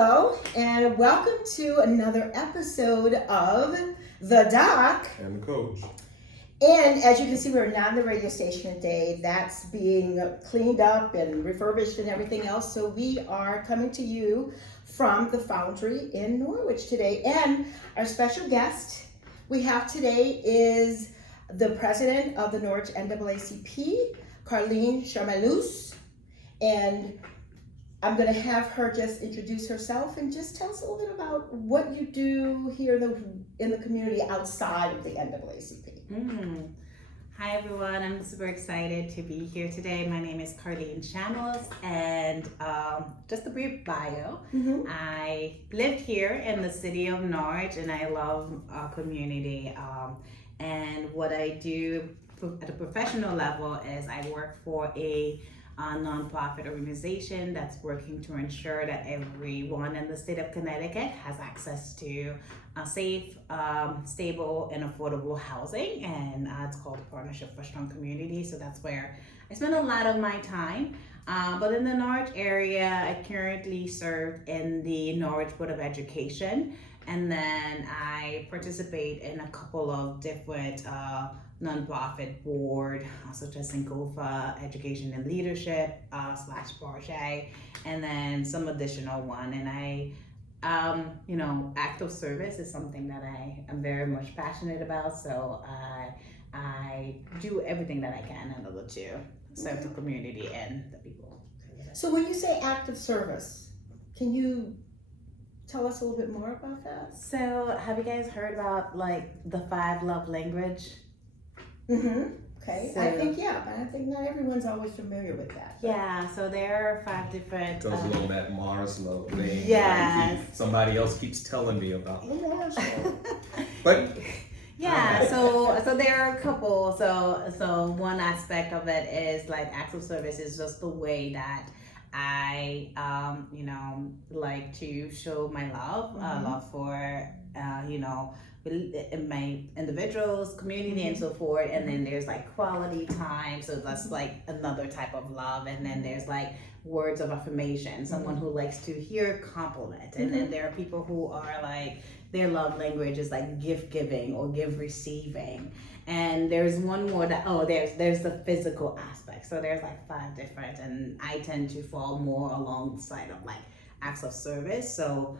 Hello, and welcome to another episode of The Doc. And the coach. And as you can see, we're not in the radio station today. That's being cleaned up and refurbished and everything else. So we are coming to you from the Foundry in Norwich today. And our special guest we have today is the president of the Norwich NAACP, Carline Charmelus. And I'm going to have her just introduce herself and just tell us a little bit about what you do here in the community outside of the NAACP. Hi everyone, I'm super excited to be here today. My name is Carline Chamelus, and just a brief bio. I live here in the city of Norwich, and I love our community. And what I do at a professional level is I work for a nonprofit organization that's working to ensure that everyone in the state of Connecticut has access to safe, stable, and affordable housing, and it's called Partnership for Strong Communities. So that's where I spend a lot of my time. But in the Norwich area, I currently serve in the Norwich Board of Education, and then I participate in a couple of different nonprofit board, such as Sankofa Education and Leadership / Project, and then some additional one. And I, active service is something that I am very much passionate about. So I do everything that I can in order to serve the community and the people. So when you say active service, can you tell us a little bit more about that? So have you guys heard about like the 5 love language? Okay. So, I think but I think not everyone's always familiar with that. Yeah, so there are 5 different. Goes along that Mars love thing. Yes. Somebody else keeps telling me about. But yeah, so there are a couple. So one aspect of it is like acts of service is just the way that I like to show my love for my individuals, community, and so forth. And then there's like quality time, so that's like another type of love. And then there's like words of affirmation, someone who likes to hear compliment. And then there are people who are like their love language is like gift giving or give receiving. And there's one more that there's the physical aspect. So there's like 5 different, and I tend to fall more alongside of like acts of service. So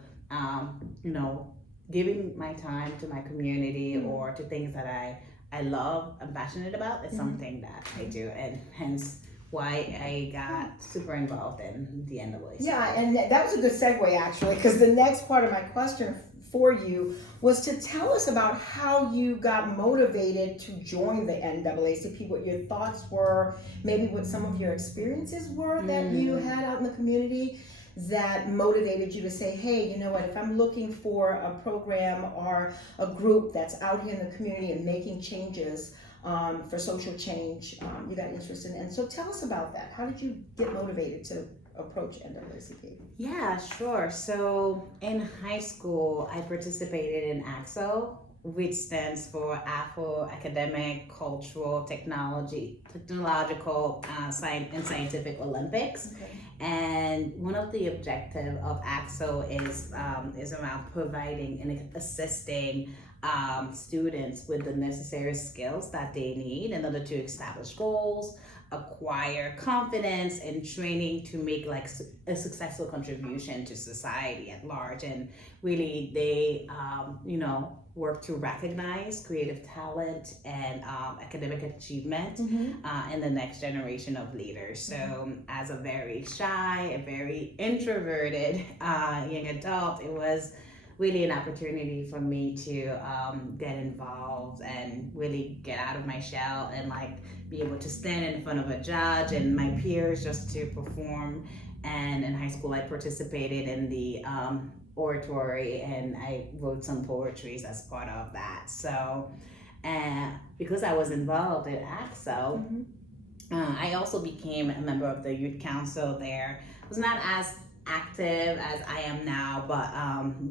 giving my time to my community or to things that I love, I'm passionate about, is something that I do, and hence why I got super involved in the NAACP. Yeah, and that was a good segue actually, because the next part of my question for you was to tell us about how you got motivated to join the NAACP, what your thoughts were, maybe what some of your experiences were that you had out in the community that motivated you to say, hey, you know what, if I'm looking for a program or a group that's out here in the community and making changes for social change, you got interested in. And so tell us about that. How did you get motivated to approach NAACP? Yeah, sure. So in high school, I participated in AXO, which stands for Afro Academic Cultural Technological and Scientific Olympics. Okay. And one of the objectives of AXO is around providing and assisting students with the necessary skills that they need in order to establish goals, acquire confidence, and training to make like a successful contribution to society at large. And really they work to recognize creative talent and academic achievement in the next generation of leaders. So as a very shy, a very introverted young adult, it was really an opportunity for me to get involved and really get out of my shell and like be able to stand in front of a judge and my peers just to perform. And in high school I participated in the oratory, and I wrote some poetry as part of that. So because I was involved at AXO, I also became a member of the youth council there. I was not as active as I am now, but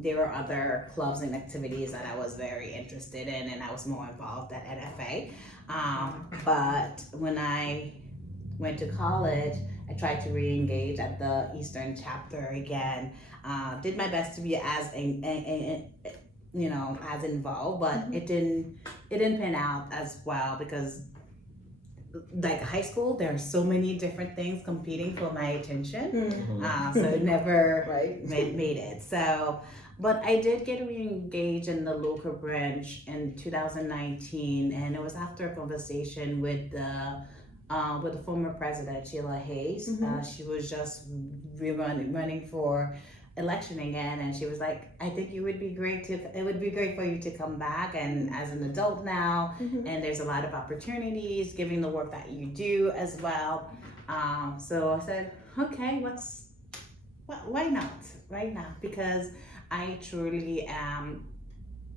there were other clubs and activities that I was very interested in, and I was more involved at NFA. But when I went to college, I tried to re-engage at the Eastern chapter again. Did my best to be as as involved, but it didn't pan out as well because like high school, there are so many different things competing for my attention. So it never made it. So, but I did get re-engaged in the local branch in 2019, and it was after a conversation with the former president Sheila Hayes. She was just running for election again, and she was like, I think it would be great for you to come back, and as an adult now, and there's a lot of opportunities given the work that you do as well. So I said, okay, why not right now? Because I truly am,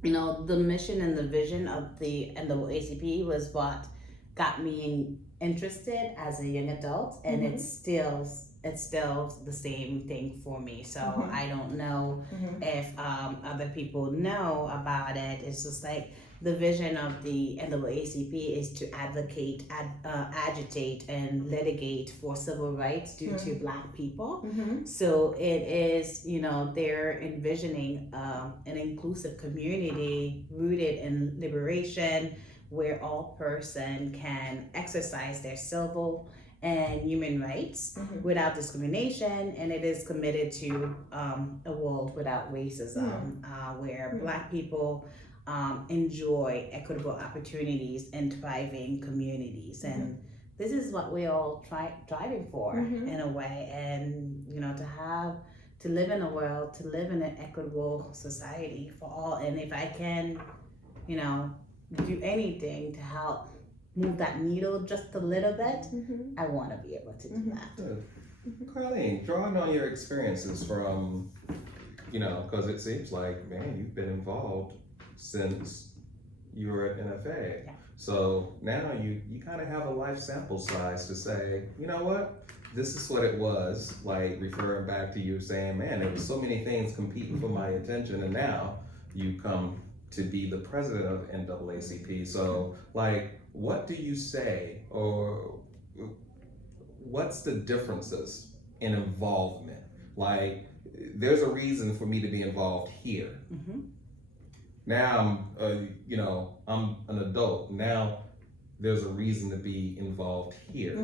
the mission and the vision of the NAACP was what got me interested as a young adult, and it's still the same thing for me. So I don't know if other people know about it. It's just like the vision of the NAACP is to advocate, agitate, and litigate for civil rights due to Black people. So it is, they're envisioning an inclusive community rooted in liberation, where all person can exercise their civil and human rights without discrimination, and it is committed to a world without racism, where Black people enjoy equitable opportunities in thriving communities, and this is what we all driving for in a way, and to live in a world, to live in an equitable society for all, and if I can, do anything to help move that needle just a little bit, I want to be able to do that. Carlene, drawing on your experiences from, because it seems like, man, you've been involved since you were at NFA. Yeah. So now you kind of have a life sample size to say, you know what, this is what it was, like referring back to you saying, man, there were so many things competing for my attention, and now you come to be the president of NAACP. So, like, what do you say, or what's the differences in involvement? Like, there's a reason for me to be involved here. Now I'm an adult. Now there's a reason to be involved here.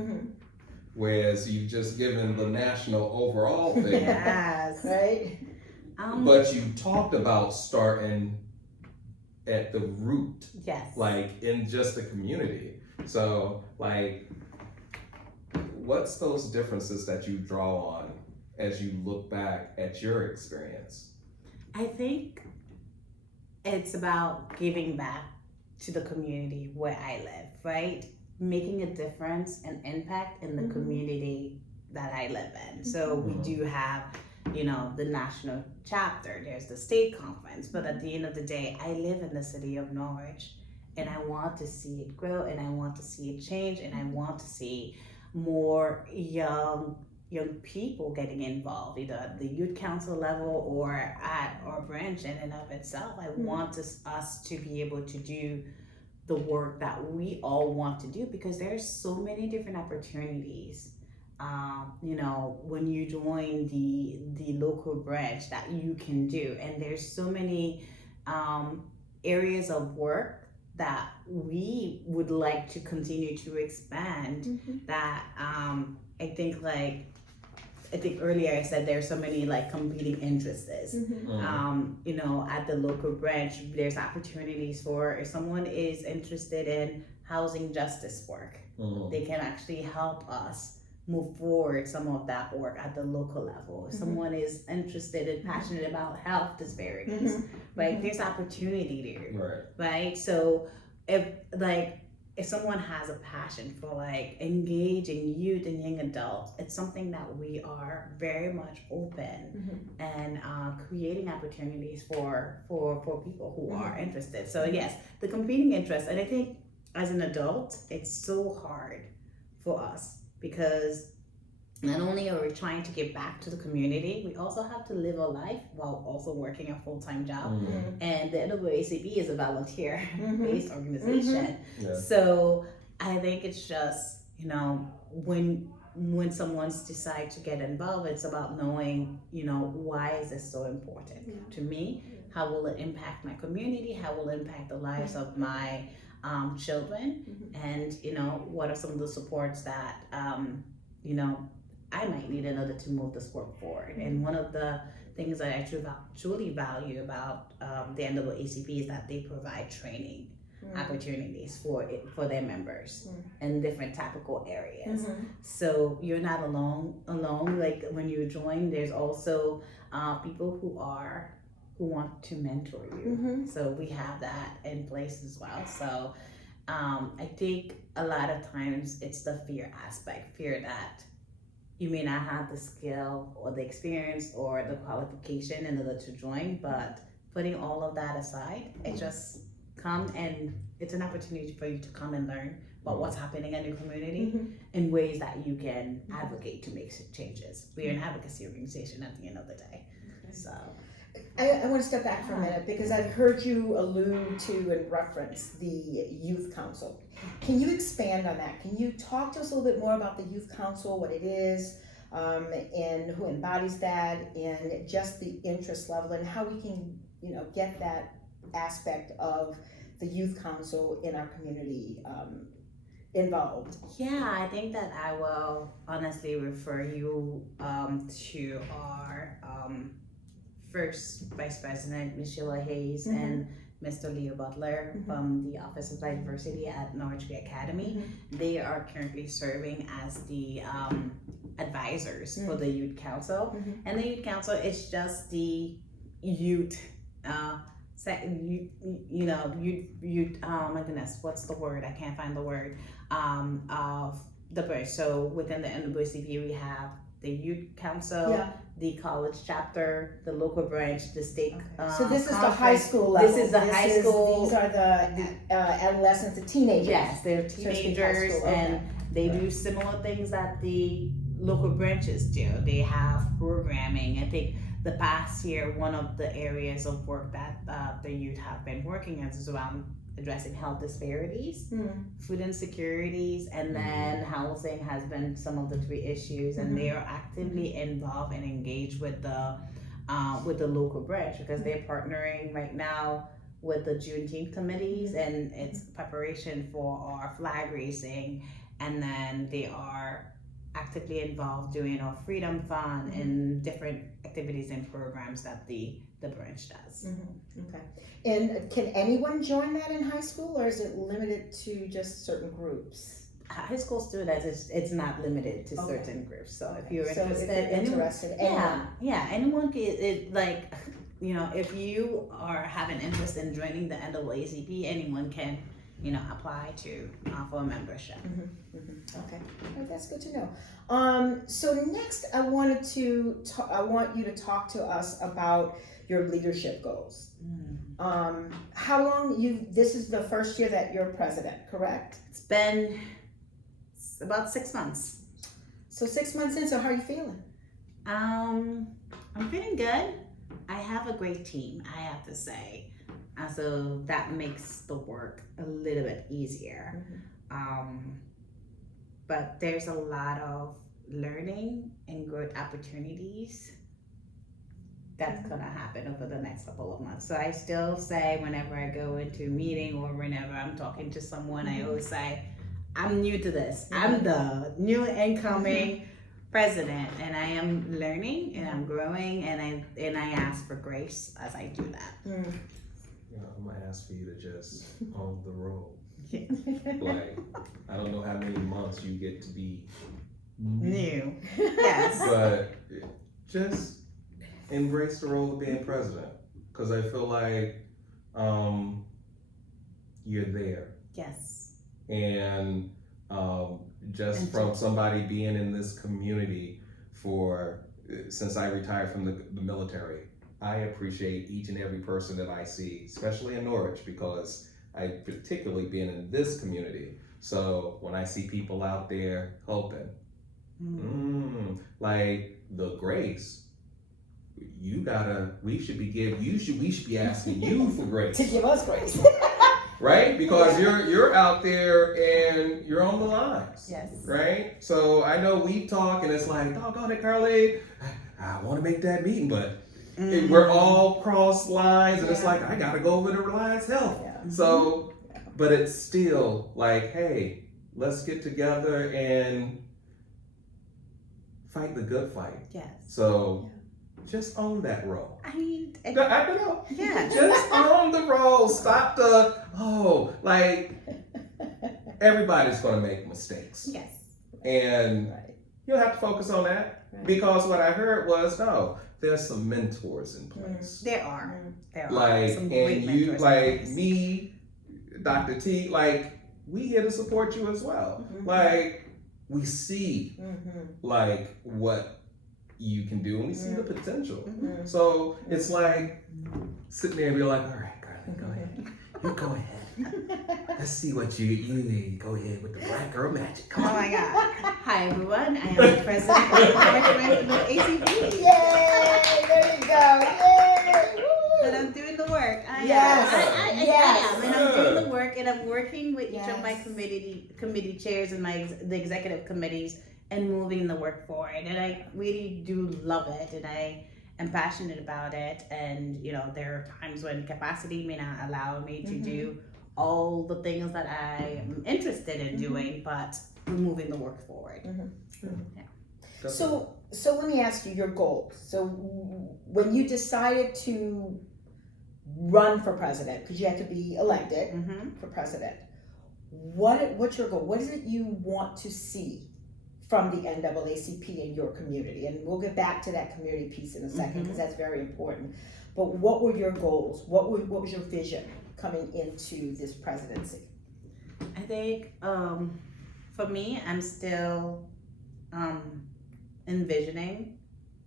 Whereas you've just given the national overall thing. Yes. Right? But you talked about starting at the root, Yes. like in just the community. So, like, what's those differences that you draw on as you look back at your experience? I think it's about giving back to the community where I live, right? Making a difference and impact in the community that I live in. So we do have the national chapter, there's the state conference, but at the end of the day, I live in the city of Norwich, and I want to see it grow, and I want to see it change, and I want to see more young people getting involved, either at the youth council level or at our branch in and of itself. I want us to be able to do the work that we all want to do, because there's so many different opportunities when you join the local branch that you can do, and there's so many areas of work that we would like to continue to expand. That I think earlier I said there's so many like competing interests. At the local branch, there's opportunities for, if someone is interested in housing justice work, they can actually help us move forward some of that work at the local level. If someone is interested and passionate about health disparities, right, there's opportunity there, right? So if someone has a passion for like engaging youth and young adults, it's something that we are very much open and creating opportunities for people who are interested. So yes, the competing interests, and I think as an adult, it's so hard for us, because not only are we trying to give back to the community, we also have to live a life while also working a full-time job. And the NAACP is a volunteer-based organization. So I think it's just, when when someone's decide to get involved, it's about knowing, why is this so important to me? How will it impact my community? How will it impact the lives of my children? And, what are some of the supports that, I might need in order to move this work forward? And one of the things that I truly value about the NAACP is that they provide training opportunities for their members in different topical areas. So you're not alone. Like when you join, there's also people who want to mentor you. So we have that in place as well. So I think a lot of times it's the fear aspect, fear that you may not have the skill or the experience or the qualification in order to join, but putting all of that aside, it just come and it's an opportunity for you to come and learn about what's happening in your community in ways that you can advocate to make changes. We're an advocacy organization at the end of the day. So I want to step back for a minute because I've heard you allude to and reference the Youth Council. Can you expand on that? Can you talk to us a little bit more about the Youth Council, what it is, and who embodies that, and just the interest level and how we can, get that aspect of the Youth Council in our community involved? Yeah, I think that I will honestly refer you to our first Vice President, Ms. Sheila Hayes, and Mr. Leo Butler from the Office of Diversity at Norwich Academy. They are currently serving as the advisors for the Youth Council. And the Youth Council is just the youth, oh my goodness, what's the word? I can't find the word, of the branch. So within the NAACP, we have the Youth Council, the college chapter, the local branch, the state. So this is the high school level. This is the high school. These are the adolescents, the teenagers. Yes, they're teenagers, and they do similar things that the local branches do. They have programming. I think the past year, one of the areas of work that the youth have been working on is around addressing health disparities, food insecurities, and then housing has been some of the three issues, and they are actively involved and engaged with the local branch because they're partnering right now with the Juneteenth committees, and it's preparation for our flag raising, and then they are actively involved doing our Freedom Fund and different activities and programs that the branch does. Okay. And can anyone join that in high school, or is it limited to just certain groups? High school students, it's not limited to certain groups. So if you're interested, anyone can, if you have an interest in joining the NAACP, anyone can, apply for a membership. Okay, all right, that's good to know. So next, I want you to talk to us about your leadership goals. How long this is the first year that you're president, correct? It's been about 6 months. So 6 months in, so how are you feeling? I'm feeling good. I have a great team, I have to say. So that makes the work a little bit easier. But there's a lot of learning and growth opportunities that's gonna happen over the next couple of months. So I still say whenever I go into a meeting or whenever I'm talking to someone, I always say, I'm new to this. I'm the new incoming president, and I am learning and I'm growing, and I ask for grace as I do that. I'm gonna ask for you to just own the role. Like, I don't know how many months you get to be New. Yes. but just embrace the role of being president, because I feel like you're there. Yes. And just from somebody being in this community since I retired from the military, I appreciate each and every person that I see, especially in Norwich, because I particularly been in this community. So when I see people out there helping, like the grace, we should be asking you for grace. To give us grace. right? Because you're out there and you're on the lines. Yes. Right? So I know we talk and it's like, doggone it, Carline, I want to make that meeting, but we're all cross lines and it's like, I got to go over to Reliance Health. Yeah. So, but it's still like, hey, let's get together and fight the good fight. Yes. So just own that role. I mean, I don't know. yeah. Just own the role. Stop the, everybody's going to make mistakes. Yes. And Right. you'll have to focus on that. Right. Because what I heard was, no, there's some mentors in place. There are. There are. Like, some great and you, mentors in like place. me, Dr. T, like, we here to support you as well. Like, we see, like, what you can do, and we see the potential. So it's like sitting there and be like, all right, Carlene, go ahead. You go ahead. Let's see what you go ahead with the black girl magic. Come Oh on. my God. Hi, everyone. I am the president of the NAACP. Yay! There you go. Yay! And Woo! I'm doing the work. I Yes. am. I Yes. am. And I'm doing the work, and I'm working with each of my Yes. committee chairs and the executive committees and moving the work forward. And I really do love it, and I am passionate about it. And, you know, there are times when capacity may not allow me to do all the things that I am interested in doing, but we're moving the work forward. So let me ask you your goals. So when you decided to run for president, because you had to be elected for president, what's your goal? What is it you want to see from the NAACP in your community? And we'll get back to that community piece in a second, because that's very important. But what were your goals? What was your vision coming into this presidency? I think for me, I'm still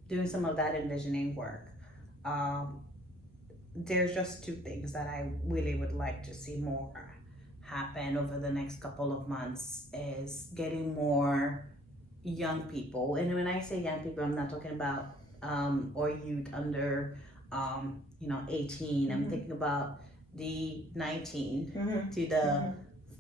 doing some of that envisioning work. There's just two things that I really would like to see more happen over the next couple of months is getting more young people. And when I say young people, I'm not talking about or youth under 18. I'm thinking about the 19 to the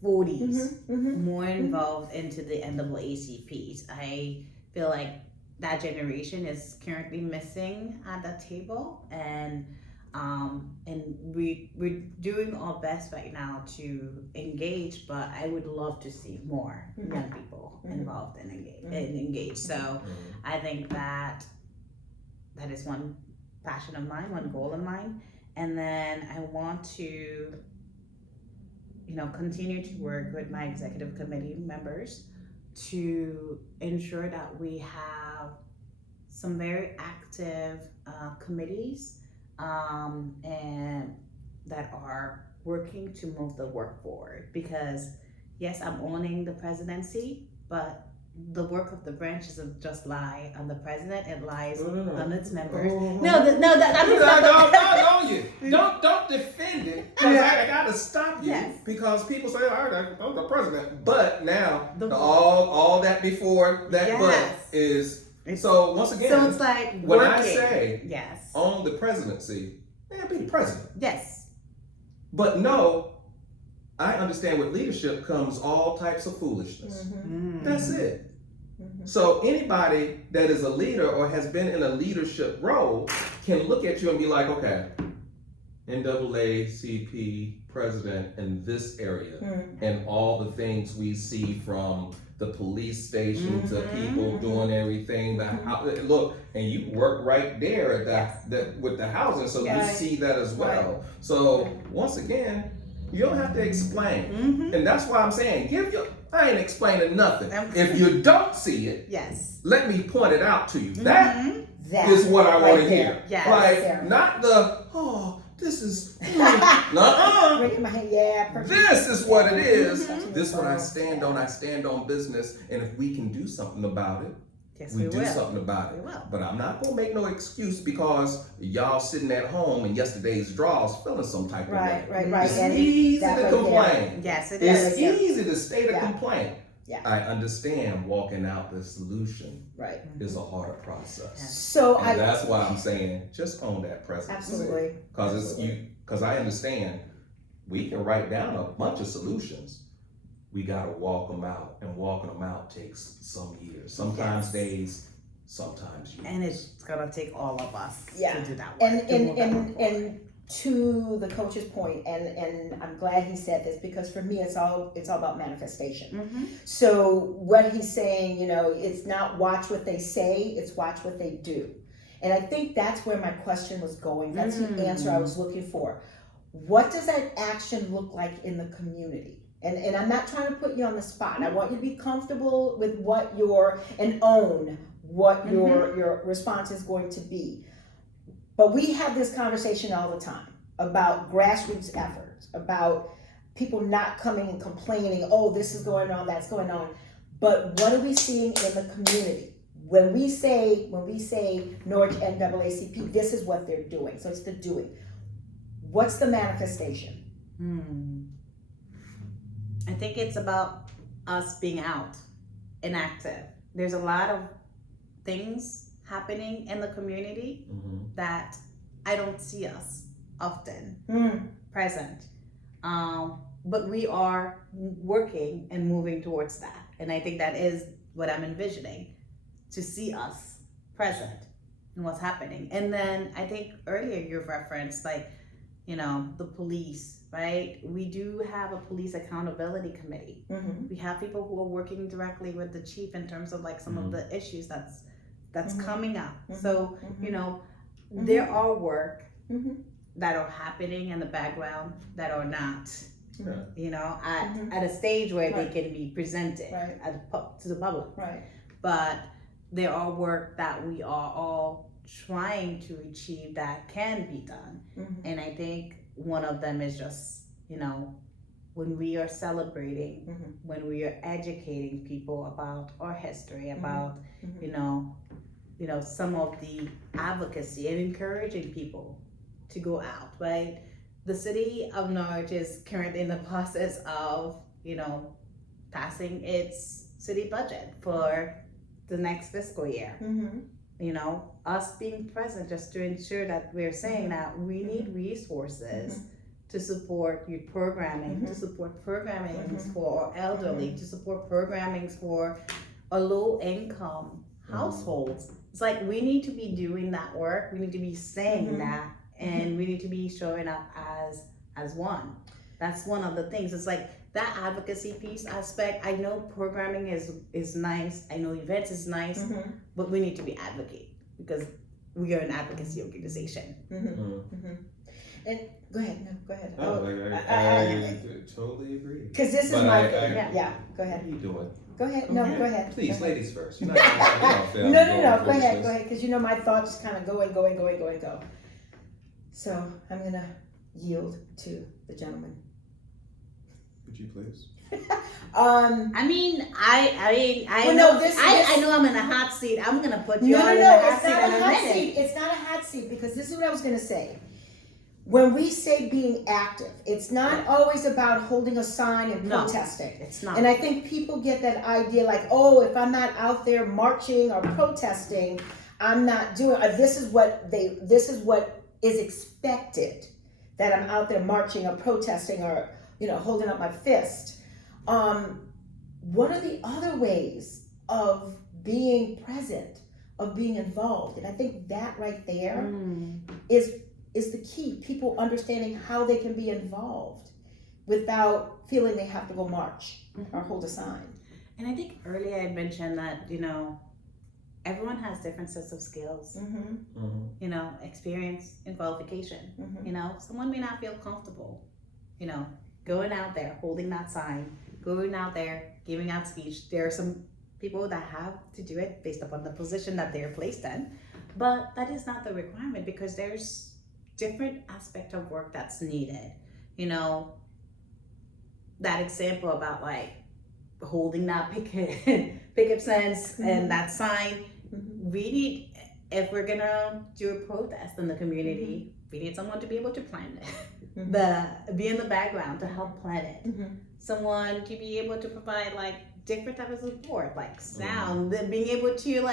40s more involved into the NAACPs. I feel like that generation is currently missing at the table, and we're doing our best right now to engage, but I would love to see more young people involved and engaged. So I think that is one passion of mine, one goal of mine. And then I want to, continue to work with my executive committee members to ensure that we have some very active committees and that are working to move the work forward. Because yes, I'm owning the presidency, but the work of the branch doesn't just lie on the president; it lies on its members. Don't defend it, because I gotta stop you. Yes. Because people say, all right, I'm the president, but now all that before that but is so once again. So it's like when working. I say yes, own the presidency, be the president. yes, But no, I understand with leadership comes all types of foolishness. That's it. So anybody that is a leader or has been in a leadership role can look at you and be like, okay, NAACP president in this area, and all the things we see from the police station to people doing everything. Look, and you work right there at that with the housing, so you see that as well. So once again, you don't have to explain, and that's why I'm saying I ain't explaining nothing. If you don't see it, yes, let me point it out to you. That is what I want to hear. Yes. Like not the this is this is what it is. This is what I stand on. I stand on business, and if we can do something about it, yes, we we do will. something about it. We will. But I'm not gonna make no excuse because y'all sitting at home and yesterday's draws feeling some type of way. Right. It's And easy that to right complain. Yes, it It's is. easy to state a complaint. Yeah. I understand walking out the solution Right. is a harder process. So And that's why I'm saying just own that presidency. Absolutely. Because I understand we can write down a bunch of solutions. We gotta walk them out, and walking them out takes some years, sometimes days, sometimes years. And it's gonna take all of us Yeah. to do that work. And to the coach's point, and I'm glad he said this, because for me it's all about manifestation. Mm-hmm. So what he's saying, it's not watch what they say, it's watch what they do. And I think that's where my question was going. That's the answer I was looking for. What does that action look like in the community? And I'm not trying to put you on the spot. I want you to be comfortable with what and own what your response is going to be. But we have this conversation all the time about grassroots efforts, about people not coming and complaining, oh, this is going on, that's going on. But what are we seeing in the community? When we say Norwich NAACP, this is what they're doing. So it's the doing. What's the manifestation? I think it's about us being out and active. There's a lot of things happening in the community that I don't see us often present. But we are working and moving towards that. And I think that is what I'm envisioning, to see us present in what's happening. And then I think earlier you referenced the police, right? We do have a police accountability committee. We have people who are working directly with the chief in terms of some of the issues that's coming up. So, there are work that are happening in the background that are not, at a stage where they can be presented to the public. Right. But there are work that we are all trying to achieve that can be done. And I think one of them is just, when we are celebrating, when we are educating people about our history, about, some of the advocacy and encouraging people to go out, right? The city of Norwich is currently in the process of, passing its city budget for the next fiscal year. Us being present just to ensure that we're saying that we need resources to support youth programming, to support programming for our elderly, to support programming for a low income households. It's we need to be doing that work. We need to be saying that, and we need to be showing up as one. That's one of the things. It's that advocacy piece aspect. I know programming is nice. I know events is nice, but we need to be advocate, because we are an advocacy organization. And go ahead. I totally agree. Because this is my thing. Yeah, go ahead. What are you doing? Go ahead. No, go ahead. Please, go ahead. ladies first. No. Go ahead. Because my thoughts kind of go. So I'm gonna yield to the gentleman. Would you please? I know I'm in a hot seat. I'm gonna put you on in a hot seat in a minute. It's not a hot seat, because this is what I was gonna say. When we say being active, it's not always about holding a sign and protesting. It's not. And I think people get that idea if I'm not out there marching or protesting, I'm not doing. This is what is expected, that I'm out there marching or protesting or holding up my fist. What are the other ways of being present, of being involved? And I think that right there is the key. People understanding how they can be involved without feeling they have to go march or hold a sign. And I think earlier I mentioned that, everyone has different sets of skills, experience and qualification. Someone may not feel comfortable, going out there, holding that sign, going out there, giving out speech. There are some people that have to do it based upon the position that they're placed in, but that is not the requirement, because there's different aspect of work that's needed. That example about holding that picket fence and that sign. We need, if we're gonna do a protest in the community, we need someone to be able to plan it, be in the background to help plan it. Someone to be able to provide different types of support, sound, being able to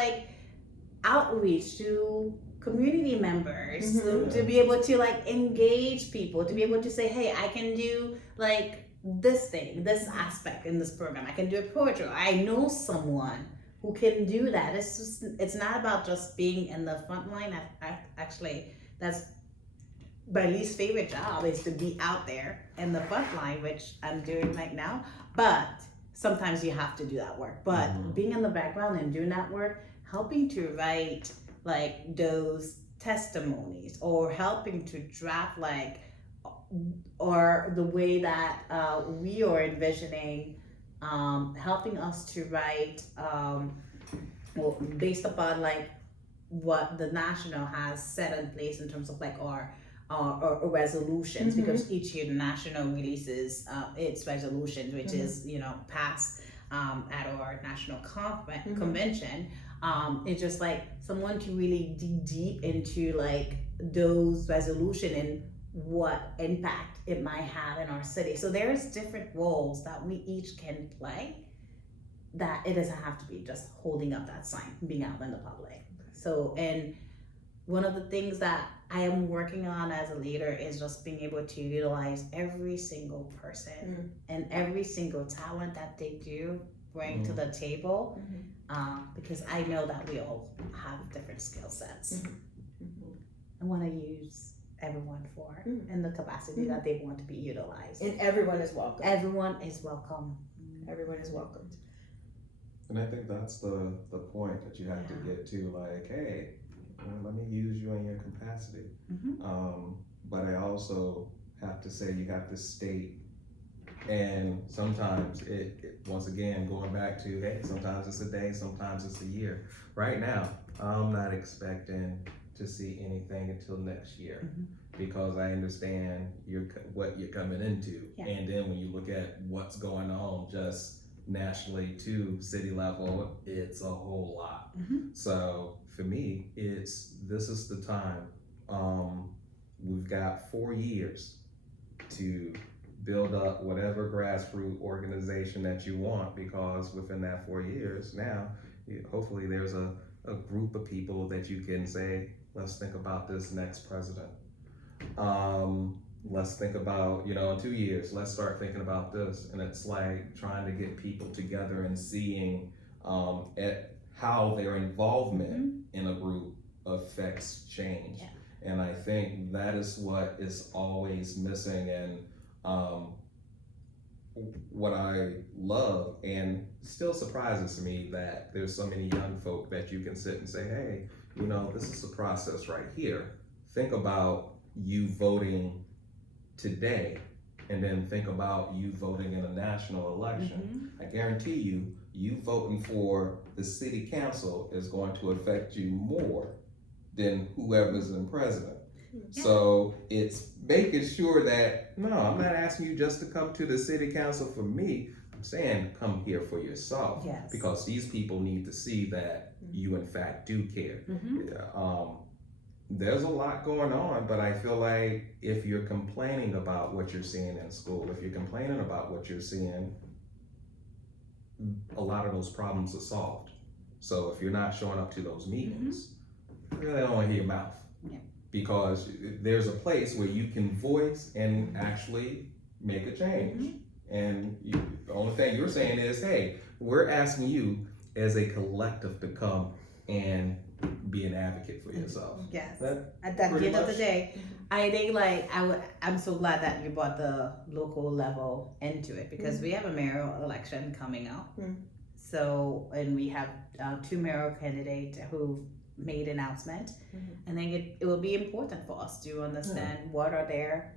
outreach to community members Mhm. to be able to like engage people, to be able to say, hey, I can do like this thing, this aspect in this program. I can do a poetry. I know someone who can do that. It's just, it's not about just being in the front line. Actually, that's my least favorite job, is to be out there in the front line, which I'm doing right now. But sometimes you have to do that work. But being in the background and doing that work, helping to write like those testimonies, or helping to draft like, or the way that we are envisioning, helping us to write, well, based upon like what the national has set in place in terms of like our resolutions, Mhm. because each year the national releases its resolutions, which is passed at our national convention. It's just like someone to really dig deep into like those resolution and what impact it might have in our city. So there's different roles that we each can play, that it doesn't have to be just holding up that sign, being out in the public. So, and one of the things that I am working on as a leader is just being able to utilize every single person and every single talent that they do bring to the table, because I know that we all have different skill sets. I want to use everyone for in the capacity that they want to be utilized. And everyone is welcome. Everyone is welcome. Everyone is welcomed. And I think that's the point that you have to get to, like, hey, let me use you in your capacity. But I also have to say, you have to state, and sometimes it once again, going back to, hey, sometimes it's a day, sometimes it's a year. Right now, I'm not expecting to see anything until next year, because I understand what you're coming into. And then when you look at what's going on just nationally to city level, it's a whole lot. So for me, this is the time. We've got 4 years to build up whatever grassroots organization that you want, because within that 4 years now, hopefully there's a group of people that you can say, let's think about this next president. Let's think about, in 2 years, let's start thinking about this. And it's like trying to get people together and seeing at how their involvement in a group affects change. And I think that is what is always missing. And what I love, and still surprises me, that there's so many young folk that you can sit and say, hey, this is a process right here. Think about you voting today, and then think about you voting in a national election. I guarantee you voting for the city council is going to affect you more than whoever's in president. So it's making sure that, no, I'm not asking you just to come to the city council for me. I'm saying come here for yourself, because these people need to see that you in fact do care. There's a lot going on, but I feel like if you're complaining about what you're seeing in school, if you're complaining about what you're seeing, a lot of those problems are solved. So if you're not showing up to those meetings, really don't want to hear your mouth. Because there's a place where you can voice and actually make a change. And the only thing you're saying is, hey, we're asking you as a collective to come and be an advocate for yourself. Yes. At the end of the day, I think like I'm so glad that you brought the local level into it, because we have a mayoral election coming up. So, and we have 2 mayoral candidates who made announcement. I think it will be important for us to understand what are their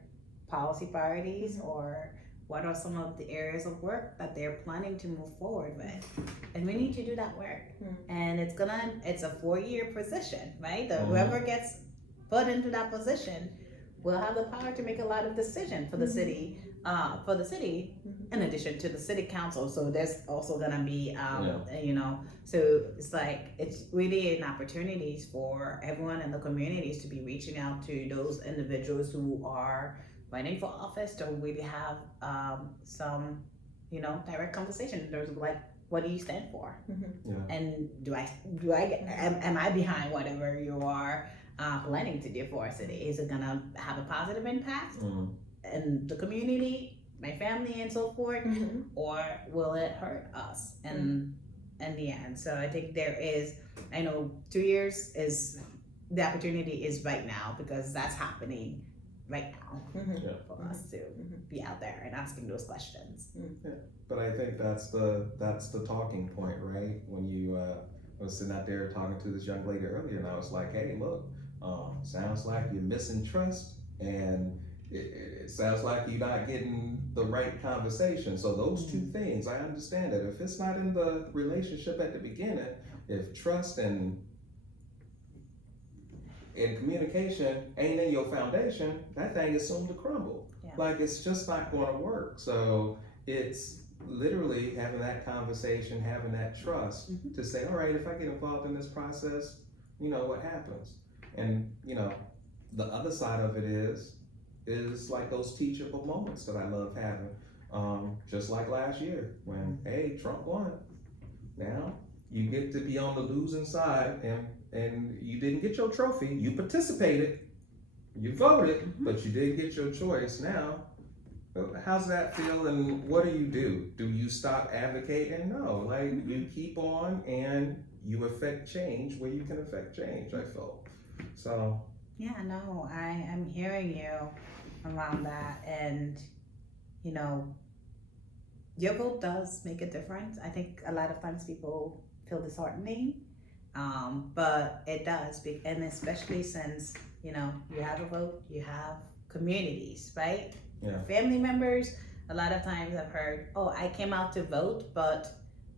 policy priorities, or what are some of the areas of work that they're planning to move forward with. And we need to do that work. And it's a 4-year position, right? Whoever gets put into that position will have the power to make a lot of decisions for the city, in addition to the city council. So there's also gonna be, so it's like, it's really an opportunity for everyone in the communities to be reaching out to those individuals who are running for office, to really have some, direct conversation in terms of like, what do you stand for? And am I behind whatever you are planning to do for our city? Is it gonna have a positive impact Mm. in the community, my family, and so forth, Mhm. or will it hurt us in the end? So I think there is. I know 2 years is the opportunity is right now because that's happening right now Mhm. for us to be out there and asking those questions. But I think that's the talking point, right? When you I was sitting out there talking to this young lady earlier, and I was like, "Hey, look, sounds like you're missing trust, and it sounds like you're not getting the right conversation." So those two things, I understand that if it's not in the relationship at the beginning, if trust and communication ain't in your foundation, that thing is soon to crumble. Yeah. Like it's just not going to work. So it's literally having that conversation, having that trust to say, all right, if I get involved in this process, what happens? And the other side of it is like those teachable moments that I love having. Just like last year when, hey, Trump won. Now you get to be on the losing side, and you didn't get your trophy. You participated, you voted, but you didn't get your choice. Now, how's that feel, and what do? Do you stop advocating? No, like you keep on and you affect change where you can affect change, I felt. So. Yeah, no, I am hearing you around that, and your vote does make a difference. I think a lot of times people feel disheartening, but it does, and especially since you have a vote, you have communities, right? Yeah. Family members. A lot of times I've heard, oh, I came out to vote, but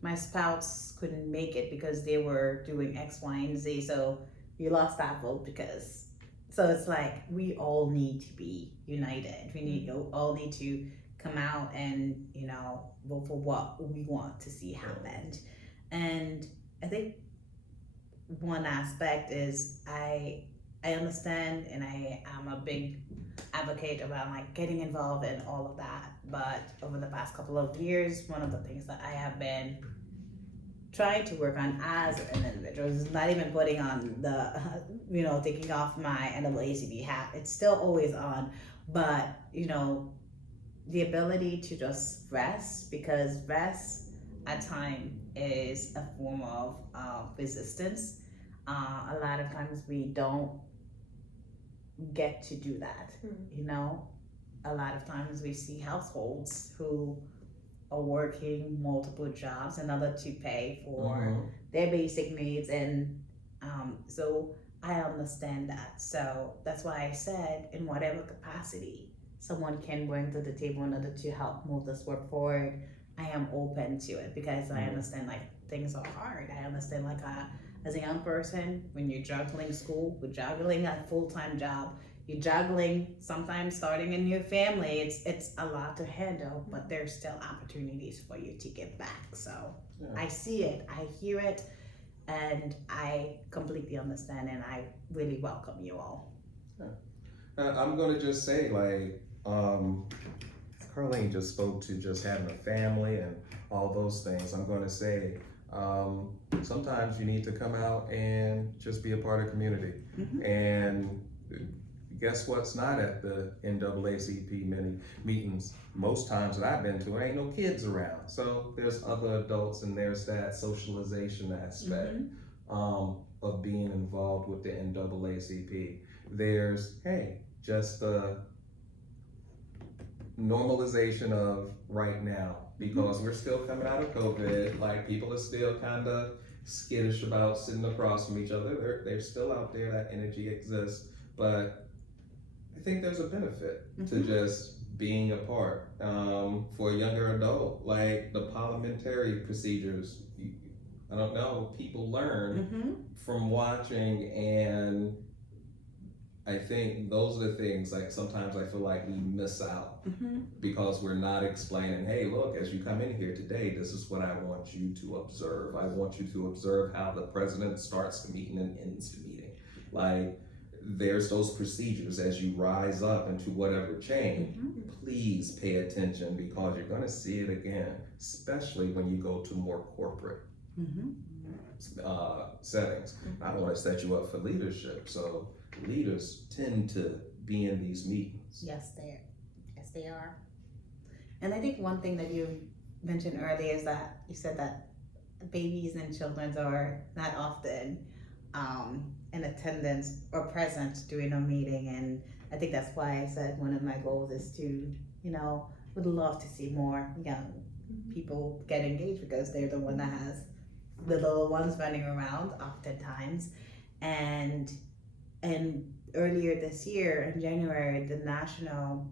my spouse couldn't make it because they were doing X, Y, and Z. So you lost that vote because. So it's like we all need to be united. We all need to come out and vote for what we want to see happen. And I think one aspect is I understand, and I am a big advocate around like getting involved in all of that. But over the past couple of years, one of the things that I have been trying to work on as an individual is not even putting on the taking off my NAACP hat. It's still always on, but the ability to just rest, because rest at time is a form of resistance. A lot of times we don't get to do that. A lot of times we see households who are working multiple jobs in order to pay for their basic needs, and so I understand that. So that's why I said, in whatever capacity someone can bring to the table in order to help move this work forward, I am open to it, because I understand like things are hard. I understand like as a young person, when you're juggling school, you're juggling a full-time job, you're juggling sometimes starting a new family, it's a lot to handle, but there's still opportunities for you to give back. So I see it, I hear it, and I completely understand, and I really welcome you all. I'm gonna just say, like, Carlene just spoke to just having a family and all those things. I'm gonna say, sometimes you need to come out and just be a part of community. And guess what's not at the NAACP many meetings? Most times that I've been to, there ain't no kids around. So there's other adults, and there's that socialization aspect of being involved with the NAACP. There's, hey, just the normalization of right now, because we're still coming out of COVID. Like, people are still kind of skittish about sitting across from each other. They're still out there, that energy exists, but I think there's a benefit to just being a part. For a younger adult, like the parliamentary procedures, I don't know, people learn from watching, and I think those are the things, like sometimes I feel like we miss out because we're not explaining, hey, look, as you come in here today, this is what I want you to observe. I want you to observe how the president starts the meeting and ends the meeting. Like, there's those procedures as you rise up into whatever change. Please pay attention, because you're going to see it again, especially when you go to more corporate settings. I want to set you up for leadership. So leaders tend to be in these meetings. Yes, they are. And I think one thing that you mentioned earlier is that you said that babies and children are not often in attendance or present during a meeting, and I think that's why I said one of my goals is to, would love to see more young people get engaged, because they're the one that has the little ones running around oftentimes. And earlier this year in January, the national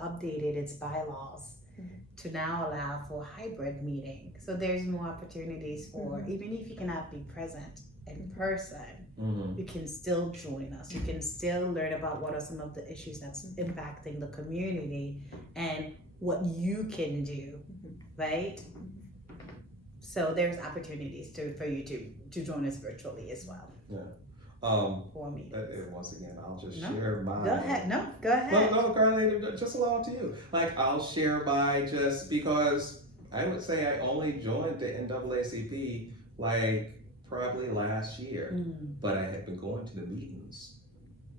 updated its bylaws to now allow for hybrid meeting. So there's more opportunities for, even if you cannot be present in person, you can still join us. You can still learn about what are some of the issues that's impacting the community and what you can do, right? So there's opportunities for you to join us virtually as well. Yeah. For me. Once again, I'll just share my. Go ahead. Go ahead. No, Carlene, just allow it to you. Like, I'll share my, just because I would say I only joined the NAACP like probably last year, but I had been going to the meetings,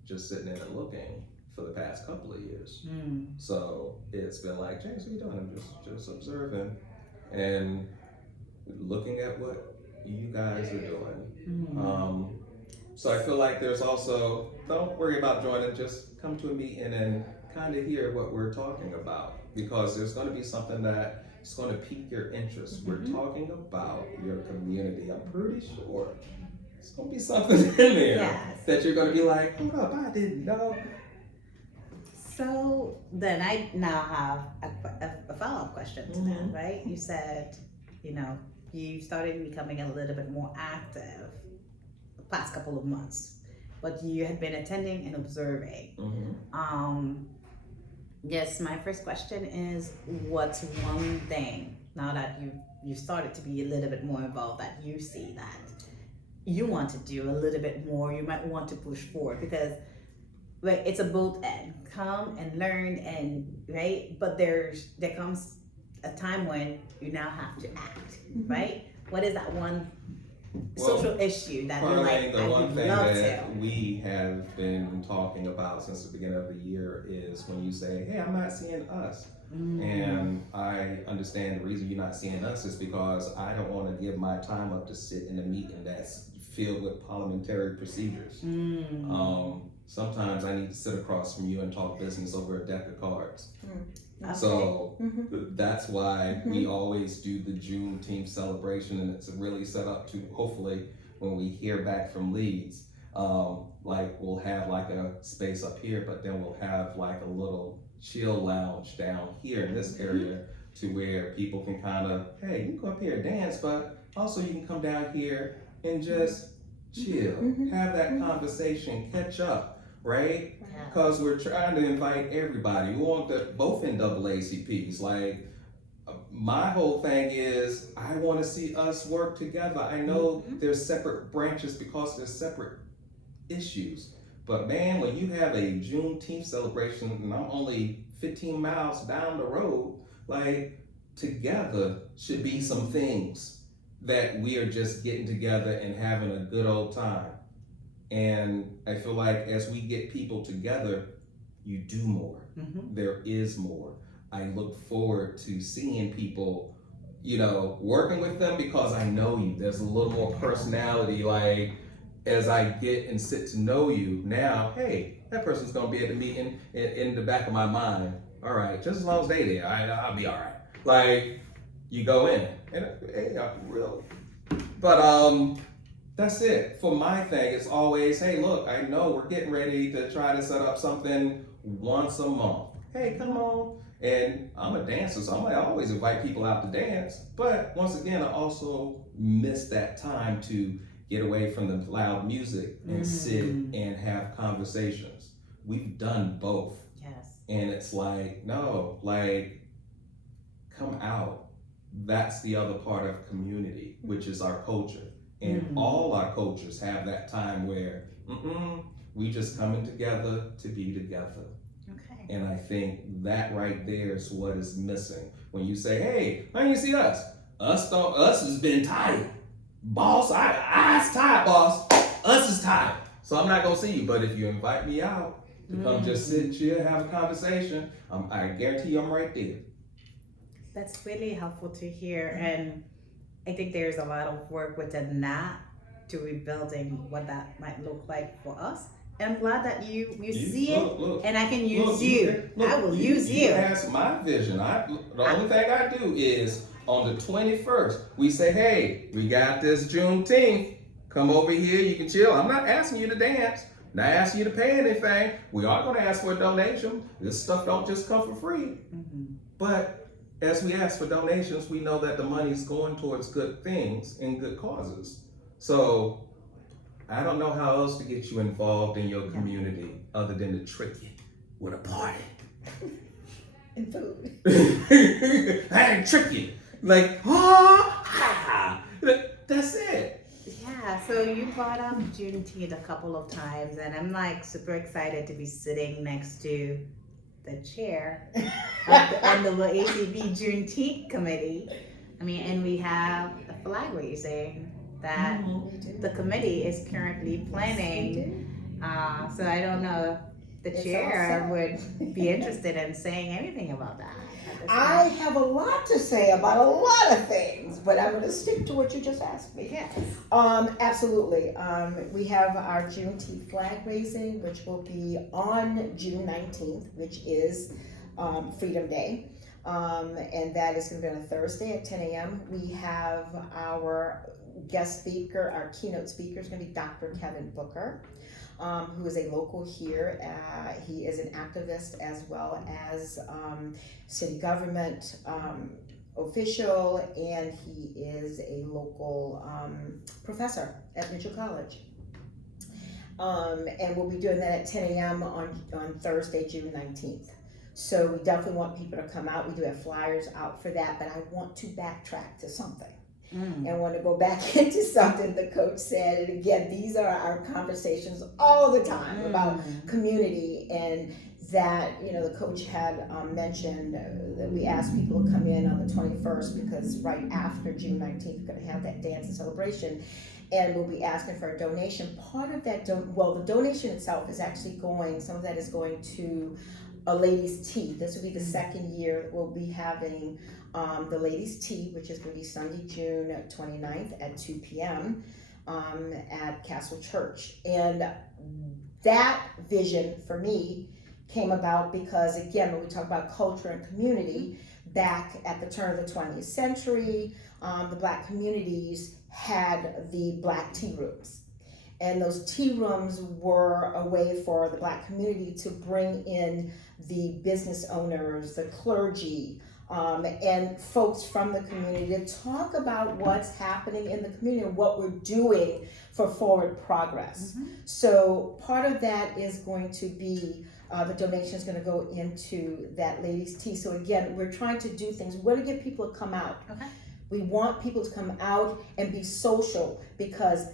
just sitting in and looking for the past couple of years. So it's been like, James, what are you doing? I'm just observing and looking at what you guys are doing. So I feel like there's also, don't worry about joining, just come to a meeting and kind of hear what we're talking about, because there's going to be something that is going to pique your interest. We're talking about your community. I'm pretty sure there's going to be something in there that you're going to be like, hold up, I didn't know. So then I now have a follow-up question to that, right? You said, you started becoming a little bit more active past couple of months, but you had been attending and observing. Yes, my first question is, what's one thing now that you started to be a little bit more involved that you see that you want to do a little bit more, you might want to push forward? Because it's a both end, come and learn, and right, but there comes a time when you now have to act, right? What is that one social issue that you're like, the one thing that we have been talking about since the beginning of the year is when you say, hey, I'm not seeing us. And I understand the reason you're not seeing us is because I don't want to give my time up to sit in a meeting that's filled with parliamentary procedures. Sometimes I need to sit across from you and talk business over a deck of cards. Okay. So that's why we always do the Juneteenth celebration, and it's really set up to, hopefully, when we hear back from leads, like we'll have like a space up here, but then we'll have like a little chill lounge down here in this area to where people can kind of, hey, you can go up here and dance, but also you can come down here and just chill, have that conversation, catch up, right? Because we're trying to invite everybody. We want both NAACPs. Like, my whole thing is I want to see us work together. I know there's separate branches because there's separate issues. But man, when you have a Juneteenth celebration and I'm only 15 miles down the road, like, together should be some things that we are just getting together and having a good old time. And I feel like as we get people together, you do more. There is more. I look forward to seeing people, working with them, because I know you. There's a little more personality, like, as I get and sit to know you now, hey, that person's gonna be at the meeting in the back of my mind. All right, just as long as they there, I'll be all right. Like, you go in, and hey, I'm real. But that's it. For my thing, it's always, hey, look, I know we're getting ready to try to set up something once a month. Hey, come on. And I'm a dancer, so I might always invite people out to dance. But once again, I also miss that time to get away from the loud music and sit and have conversations. We've done both. Yes. And it's like, no, like, come out. That's the other part of community, which is our culture. And all our cultures have that time where we just coming together to be together. Okay. And I think that right there is what is missing. When you say, hey, why don't you see us? Us has been tired. Boss, I's tired, boss. Us is tired. So I'm not gonna see you, but if you invite me out to come just sit, chill, have a conversation, I guarantee you I'm right there. That's really helpful to hear, and I think there's a lot of work within that to rebuilding what that might look like for us. And I'm glad that you see it, and I can use you. I will use you. That's my vision. The only thing I do is on the 21st, we say, hey, we got this Juneteenth. Come over here, you can chill. I'm not asking you to dance, not asking you to pay anything. We are going to ask for a donation. This stuff don't just come for free. But as we ask for donations, we know that the money is going towards good things and good causes. So I don't know how else to get you involved in your community other than to trick you with a party. And food. I ain't trick you. Like, that's it. Yeah, so you brought up Juneteenth a couple of times, and I'm like super excited to be sitting next to the chair of the NAACP Juneteenth committee. I mean, and we have a flag raising that the committee is currently planning. So I don't know if the chair would be interested in saying anything about that. I have a lot to say about a lot of things, but I'm going to stick to what you just asked me. Yes. Absolutely. We have our Juneteenth flag raising, which will be on June 19th, which is Freedom Day. And that is going to be on a Thursday at 10 a.m. We have our guest speaker, our keynote speaker is going to be Dr. Kevin Booker, who is a local here. He is an activist as well as city government official, and he is a local professor at Mitchell College. And we'll be doing that at 10 a.m. on Thursday, June 19th. So we definitely want people to come out. We do have flyers out for that, but I want to backtrack to something. And want to go back into something the coach said. And again, these are our conversations all the time about community, and that, you know, the coach had mentioned that we asked people to come in on the 21st because right after June 19th, we're going to have that dance and celebration. And we'll be asking for a donation. Part of that, the donation itself is actually going, some of that is going to a ladies' tea. This will be the second year we'll be having the ladies' tea, which is going to be Sunday, June 29th at 2 p.m. At Castle Church. And that vision for me came about because, again, when we talk about culture and community, back at the turn of the 20th century, the Black communities had the Black tea rooms. And those tea rooms were a way for the Black community to bring in the business owners, the clergy, and folks from the community to talk about what's happening in the community and what we're doing for forward progress. So part of that is going to be the donation is going to go into that ladies' tea. So again, we're trying to do things. We want to get people to come out. Okay. We want people to come out and be social, because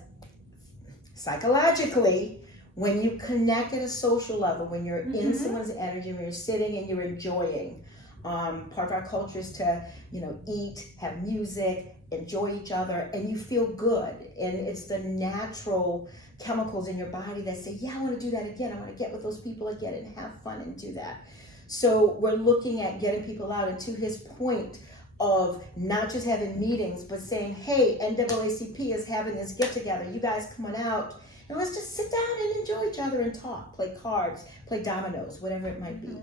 psychologically, when you connect at a social level, when you're in someone's energy, when you're sitting and you're enjoying, part of our culture is to, you know, eat, have music, enjoy each other, and you feel good. And it's the natural chemicals in your body that say, yeah, I want to do that again. I want to get with those people again and have fun and do that. So we're looking at getting people out, and to his point of not just having meetings, but saying, hey, NAACP is having this get together. You guys come on out and let's just sit down and enjoy each other and talk, play cards, play dominoes, whatever it might be.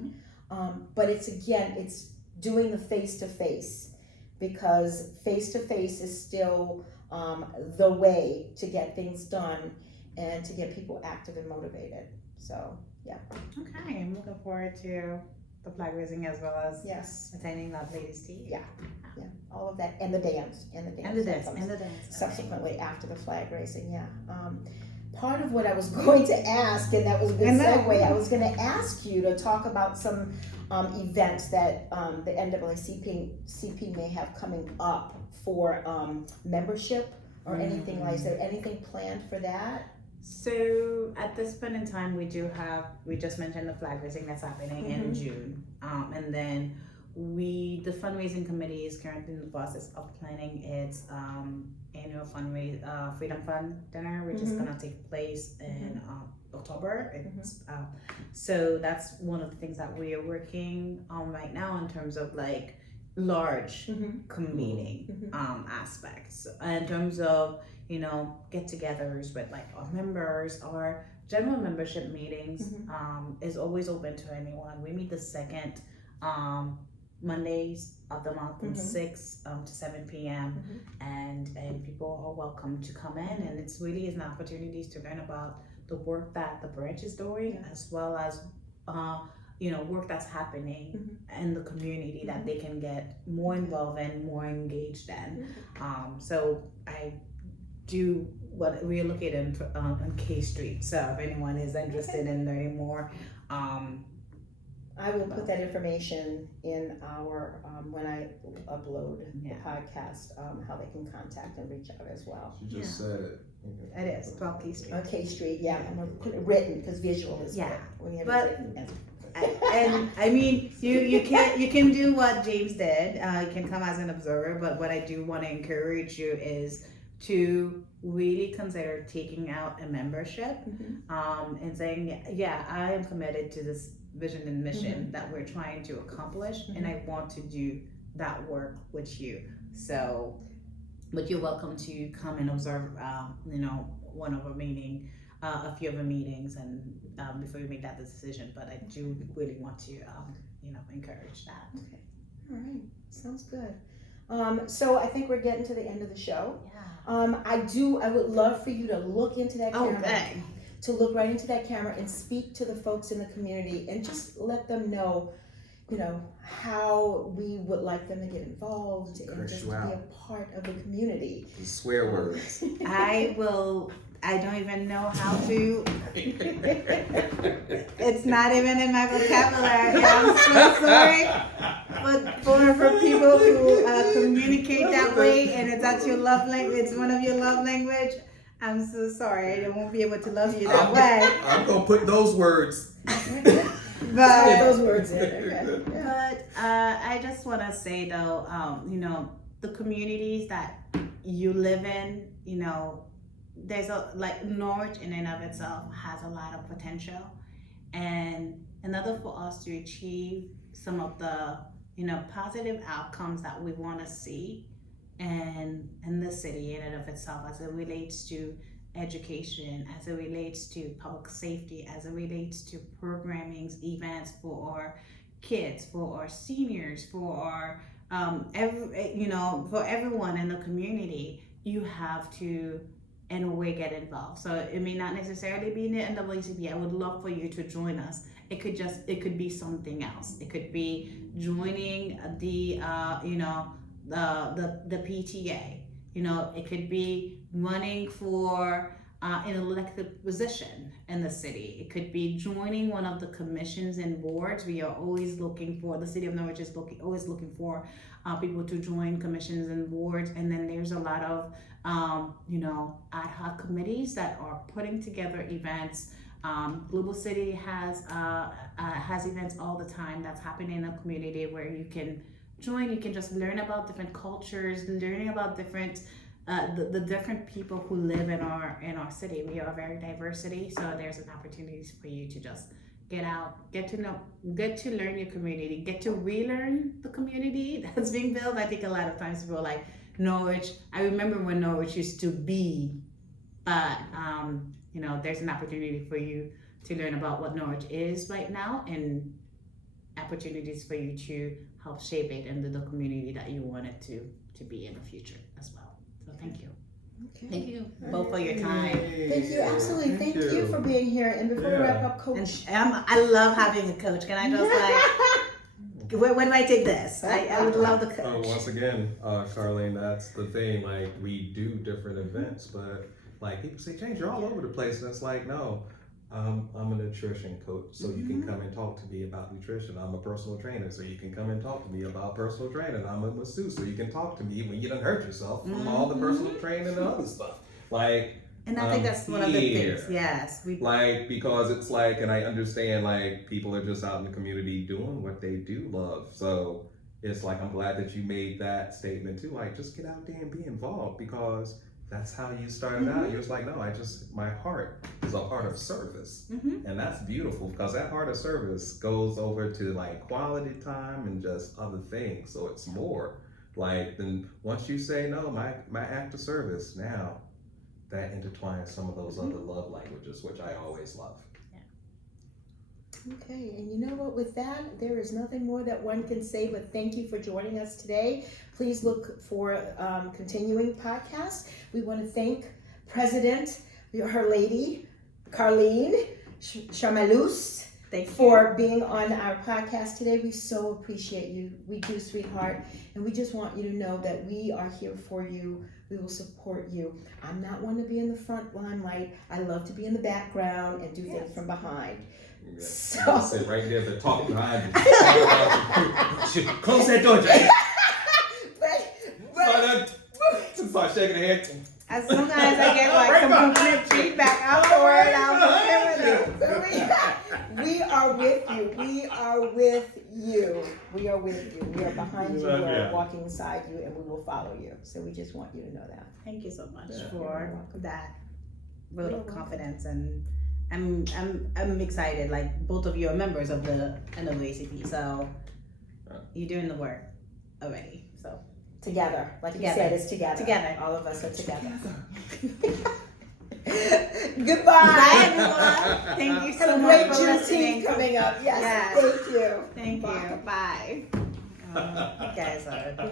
But it's doing the face-to-face, because face-to-face is still the way to get things done and to get people active and motivated. So, yeah. Okay, I'm looking forward to the flag raising as well as Yes. attending that ladies' tea. Yeah, all of that, and the dance. Subsequently after the flag raising, yeah. Part of what I was going to ask, and that was a good segue, I was going to ask you to talk about some events that the NAACP may have coming up for membership or anything like that. Anything planned for that? So at this point in time, we just mentioned the flag raising that's happening in June. And then the fundraising committee is currently in the process of planning its annual Freedom Fund dinner, which is gonna take place in October. So that's one of the things that we are working on right now in terms of like large convening aspects. In terms of get-togethers with like our members, our general membership meetings is always open to anyone. We meet the second Mondays of the month from 6 to 7 p.m. And people are welcome to come in, and it's really an opportunity to learn about the work that the branch is doing, as well as work that's happening in the community that they can get more involved in, more engaged in. So I do what we are located on K Street. So if anyone is interested in learning more, I will put that information in our, when I upload the podcast, how they can contact and reach out as well. She just said it. It is 12 K Street. On K Street, yeah, I'm gonna put it written, because visual is good. We have it written. And I mean, you can do what James did. You can come as an observer, but what I do want to encourage you is to really consider taking out a membership and saying, I am committed to this vision and mission that we're trying to accomplish, and I want to do that work with you. So, but you're welcome to come and observe, one of our meeting, a few of our meetings, and before you make that decision. But I do really want to, encourage that. Okay, all right, sounds good. So I think we're getting to the end of the show. I would love for you to look into that camera. Okay. To look right into that camera and speak to the folks in the community and just let them know, how we would like them to get involved and just to be a part of the community. The swear words. I don't even know how to. It's not even in my vocabulary. I'm so sorry. But for people who communicate that way, and it's one of your love language, I'm so sorry. I won't be able to love you that way. I'm gonna put those words. But those words in there. Okay. But I just want to say though, the communities that you live in, there's Norwich in and of itself has a lot of potential, and in order for us to achieve some of the positive outcomes that we want to see and in the city in and of itself, as it relates to education, as it relates to public safety, as it relates to programming, events for our kids, for our seniors, for our for everyone in the community, you have to in a way get involved. So it may not necessarily be in the NAACP. I would love for you to join us. It could be something else. It could be joining the the PTA. It could be running for an elected position in the city. It could be joining one of the commissions and boards. We are always looking for, the city of Norwich is always looking for people to join commissions and boards. And then there's a lot of ad hoc committees that are putting together events. Global City has events all the time that's happening in a community where you can join. You can just learn about different cultures, learning about different the different people who live in our city. We are a very diverse city, so there's an opportunity for you to just get out, get to learn your community, get to relearn the community that's being built. I think a lot of times people are like, Norwich, I remember when Norwich used to be, but there's an opportunity for you to learn about what Norwich is right now, and opportunities for you to help shape it into the community that you want it to be in the future as well. So thank you. Okay. Thank you both for your time. Thank you, absolutely. Thank you for being here. And before we wrap up, Coach. And I love having a coach. Can I just when do I take this? I would love the coach. Once again, Carlene, that's the thing. Like, we do different events, but like people say, James, you're all over the place. And it's like, no, I'm a nutrition coach, so you can come and talk to me about nutrition. I'm a personal trainer, so you can come and talk to me about personal training. I'm a masseuse, so you can talk to me when you done hurt yourself from all the personal training and other stuff. And I think that's one of the things. Yes, because it's like, and I understand, like, people are just out in the community doing what they do love. So it's like, I'm glad that you made that statement too. Like, just get out there and be involved, because that's how you started out. You was like, no, my heart is a heart of service. And that's beautiful because that heart of service goes over to like quality time and just other things. So it's more like, then once you say, no, my act of service, now that intertwines some of those other love languages, which I always love. Okay, and you know what, with that, there is nothing more that one can say, but thank you for joining us today. Please look for continuing podcasts. We want to thank President, her lady, Carline, Charmelus, for being on our podcast today. We so appreciate you. We do, sweetheart. And we just want you to know that we are here for you. We will support you. I'm not one to be in the front limelight. I love to be in the background and do things from behind. Yeah. So Sit right there, the talk behind you. Close that door, Jay. Start shaking her head. As soon as I get like some complete feedback afterward, I'll So we are with you. We are with you. We are with you. We are behind you. We are walking beside you, and we will follow you. So we just want you to know that. Thank you so much You're for welcome. that vote You're of welcome. confidence, and I'm excited. Like both of you are members of the NAACP, so you're doing the work already. So Together, like Together. you said, it's together. Together. All of us are together. Goodbye. bye everyone. Thank you so Have a much great for listening. Juneteenth coming up. Yes. Yes. Thank you. Thank Bye. you. Bye. You guys are.